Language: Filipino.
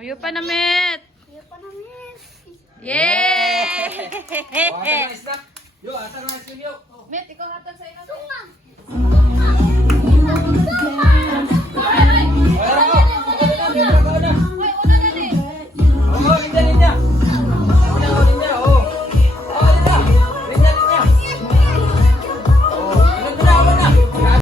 Huyo pa na, Met. Ayaw pa namin. Yay! Ata nga snack. Yo, ata nga snack yo. Met, ikaw hatag sa ina. Tunga.